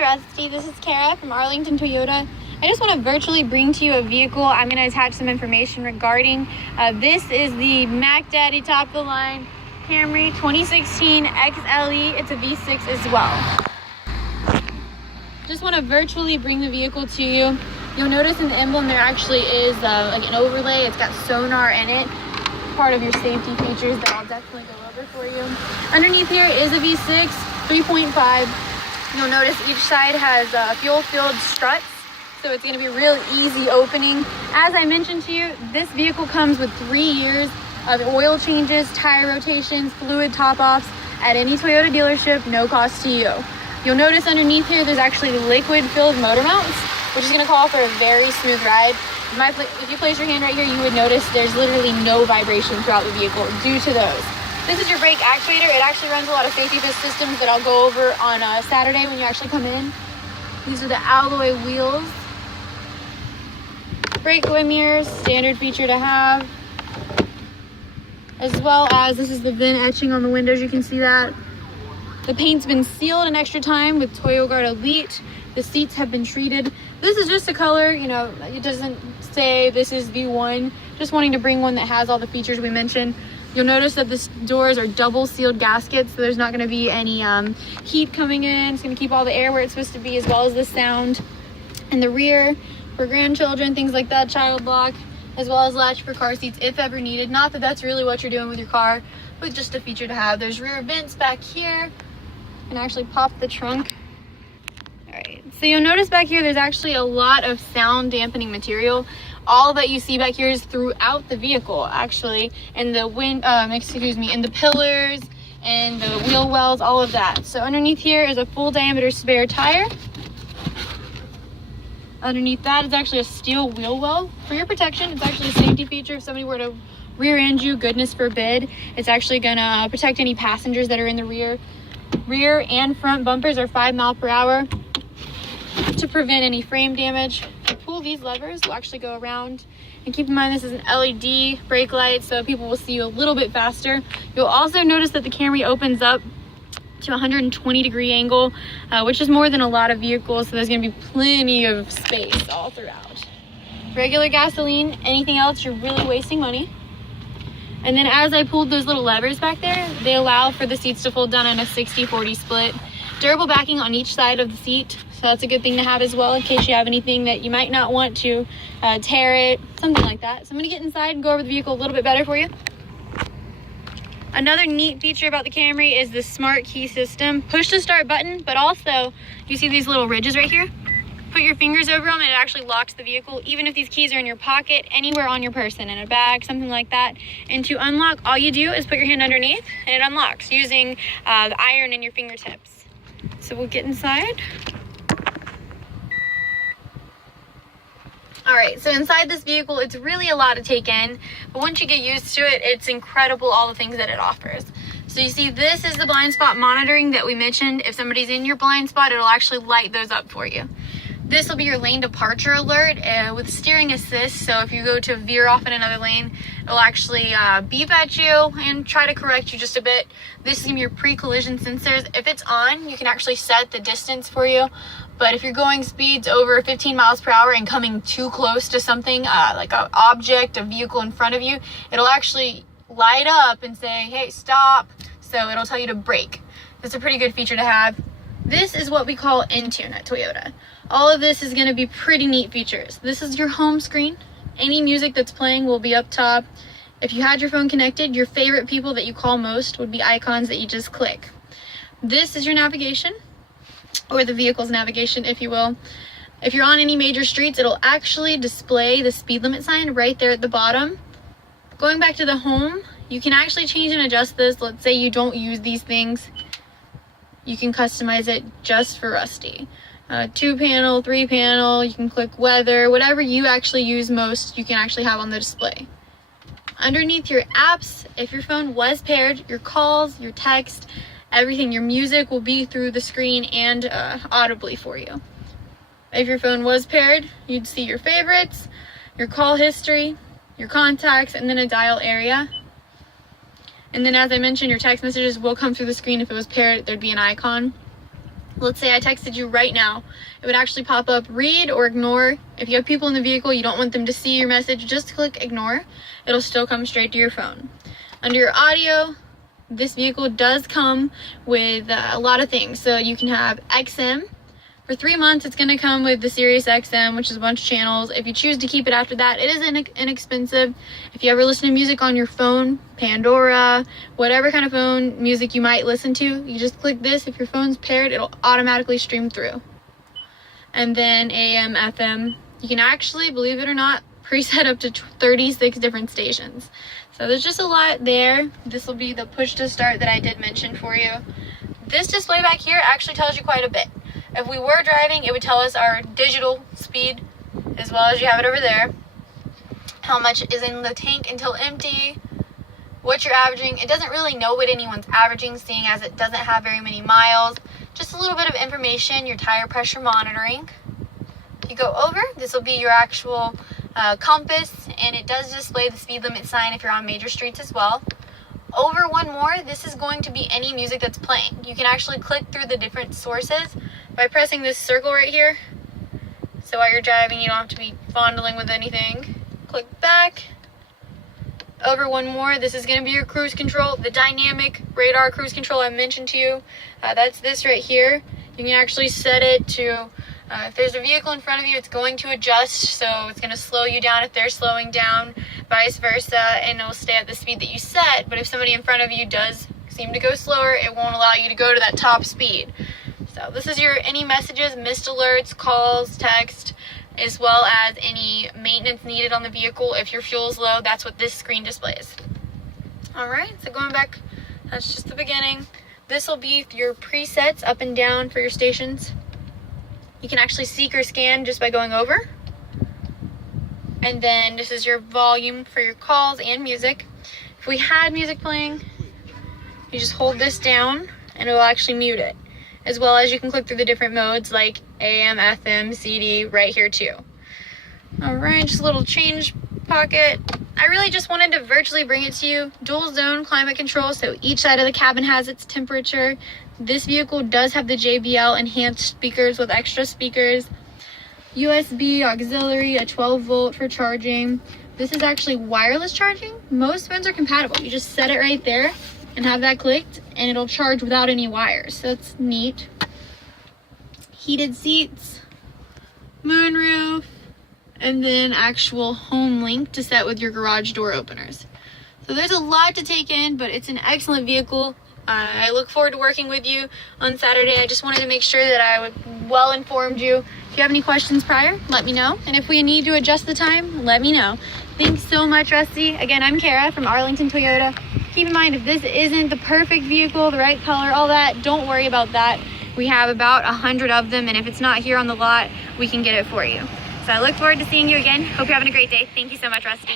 Hey Rusty, this is Kara from Arlington Toyota. I just want to virtually bring to you a vehicle. I'm going to attach some information regarding. This is the Mac Daddy top of the line Camry 2016 XLE. It's a V6 as well. Just want to virtually bring the vehicle to you. You'll notice in the emblem there actually is like an overlay. It's got sonar in it, part of your safety features that I'll definitely go over for you. Underneath here is a V6 3.5. You'll notice each side has fuel-filled struts, so it's going to be real easy opening. As I mentioned to you, this vehicle comes with 3 years of oil changes, tire rotations, fluid top-offs at any Toyota dealership, no cost to you. You'll notice underneath here there's actually liquid-filled motor mounts, which is going to call for a very smooth ride. If you place your hand right here, you would notice there's literally no vibration throughout the vehicle due to those. This is your brake actuator. It actually runs a lot of safety systems that I'll go over on Saturday when you actually come in. These are the alloy wheels. Breakaway mirrors, standard feature to have. As well as this is the VIN etching on the windows, you can see that. The paint's been sealed an extra time with ToyoGuard Elite. The seats have been treated. This is just a color, you know, it doesn't say this is V1. Just wanting to bring one that has all the features we mentioned. You'll notice that the doors are double sealed gaskets, so there's not going to be any heat coming in. It's going to keep all the air where it's supposed to be, as well as the sound. In the rear, for grandchildren, things like that, child lock, as well as latch for car seats if ever needed. Not that that's really what you're doing with your car, but just a feature to have. There's rear vents back here. You can actually pop the trunk. All right, so you'll notice back here there's actually a lot of sound dampening material. All that you see back here is throughout the vehicle, actually, and the in the pillars and the wheel wells, all of that. So underneath here is a full diameter spare tire. Underneath that is actually a steel wheel well for your protection. It's actually a safety feature. If somebody were to rear end you, goodness forbid, it's actually gonna protect any passengers that are in the rear. Rear and front bumpers are 5 miles per hour to prevent any frame damage. To pull these levers, will actually go around. And keep in mind this is an LED brake light, so people will see you a little bit faster. You'll also notice that the Camry opens up to 120-degree angle, which is more than a lot of vehicles, so there's going to be plenty of space all throughout. Regular gasoline, anything else, you're really wasting money. And then as I pulled those little levers back there, they allow for the seats to fold down in a 60-40 split. Durable backing on each side of the seat, so that's a good thing to have as well in case you have anything that you might not want to tear it, something like that. So I'm going to get inside and go over the vehicle a little bit better for you. Another neat feature about the Camry is the smart key system. Push to start button, but also you see these little ridges right here? Put your fingers over them and it actually locks the vehicle, even if these keys are in your pocket, anywhere on your person, in a bag, something like that. And to unlock, all you do is put your hand underneath and it unlocks using the iron in your fingertips. So we'll get inside. All right, so inside this vehicle, it's really a lot to take in, but once you get used to it, it's incredible all the things that it offers. So you see, this is the blind spot monitoring that we mentioned. If somebody's in your blind spot, it'll actually light those up for you. This will be your lane departure alert with steering assist. So if you go to veer off in another lane, it'll actually beep at you and try to correct you just a bit. This is gonna be your pre-collision sensors. If it's on, you can actually set the distance for you. But if you're going speeds over 15 miles per hour and coming too close to something, like an object, a vehicle in front of you, it'll actually light up and say, hey, stop. So it'll tell you to brake. That's a pretty good feature to have. This is what we call Intune at Toyota. All of this is going to be pretty neat features. This is your home screen. Any music that's playing will be up top. If you had your phone connected, your favorite people that you call most would be icons that you just click. This is your navigation, or the vehicle's navigation, if you will. If you're on any major streets, it'll actually display the speed limit sign right there at the bottom. Going back to the home, you can actually change and adjust this. Let's say you don't use these things. You can customize it just for Rusty. 2-panel, 3-panel, you can click weather, whatever you actually use most, you can actually have on the display. Underneath your apps, if your phone was paired, your calls, your text, everything, your music will be through the screen and audibly for you. If your phone was paired, you'd see your favorites, your call history, your contacts, and then a dial area. And then as I mentioned, your text messages will come through the screen. If it was paired, there'd be an icon. let's say I texted you right now, it would actually pop up read or ignore. If you have people in the vehicle, you don't want them to see your message, just click ignore. It'll still come straight to your phone. Under your audio, this vehicle does come with a lot of things. So you can have XM. For 3 months, it's going to come with the Sirius XM, which is a bunch of channels. If you choose to keep it after that, it is inexpensive. If you ever listen to music on your phone, Pandora, whatever kind of phone music you might listen to, you just click this. If your phone's paired, it'll automatically stream through. And then AM, FM. You can actually, believe it or not, preset up to 36 different stations. So there's just a lot there. This will be the push to start that I did mention for you. This display back here actually tells you quite a bit. If we were driving, it would tell us our digital speed, as well as you have it over there. How much is in the tank until empty, what you're averaging. It doesn't really know what anyone's averaging, seeing as it doesn't have very many miles. Just a little bit of information, your tire pressure monitoring. If you go over, this will be your actual compass, and it does display the speed limit sign if you're on major streets as well. Over one more, this is going to be any music that's playing. You can actually click through the different sources by pressing this circle right here. So while you're driving, you don't have to be fondling with anything. Click back. Over one more, this is going to be your cruise control. The dynamic radar cruise control I mentioned to you, that's this right here. You can actually set it to, if there's a vehicle in front of you, it's going to adjust. So it's going to slow you down if they're slowing down, vice versa, and it'll stay at the speed that you set. But if somebody in front of you does seem to go slower, it won't allow you to go to that top speed. So this is your any messages, missed alerts, calls, text, as well as any maintenance needed on the vehicle. If your fuel's low, that's what this screen displays. Alright, so going back, that's just the beginning. This will be your presets up and down for your stations. You can actually seek or scan just by going over. And then this is your volume for your calls and music. If we had music playing, you just hold this down and it will actually mute it. As well as you can click through the different modes like AM, FM, CD right here too. Alright, just a little change pocket. I really just wanted to virtually bring it to you. Dual zone climate control, so each side of the cabin has its temperature. This vehicle does have the JBL enhanced speakers with extra speakers. USB auxiliary, a 12 volt for charging. This is actually wireless charging. Most phones are compatible. You just set it right there and have that clicked and it'll charge without any wires. So that's neat. Heated seats, moonroof, and then actual home link to set with your garage door openers. So there's a lot to take in, but it's an excellent vehicle. I look forward to working with you on Saturday. I just wanted to make sure that I well informed you. If you have any questions prior, let me know. And if we need to adjust the time, let me know. Thanks so much, Rusty. Again, I'm Kara from Arlington Toyota. Keep in mind, if this isn't the perfect vehicle, the right color, all that, don't worry about that. We have about 100 of them, and if it's not here on the lot, we can get it for you. So I look forward to seeing you again. Hope you're having a great day. Thank you so much, Rusty.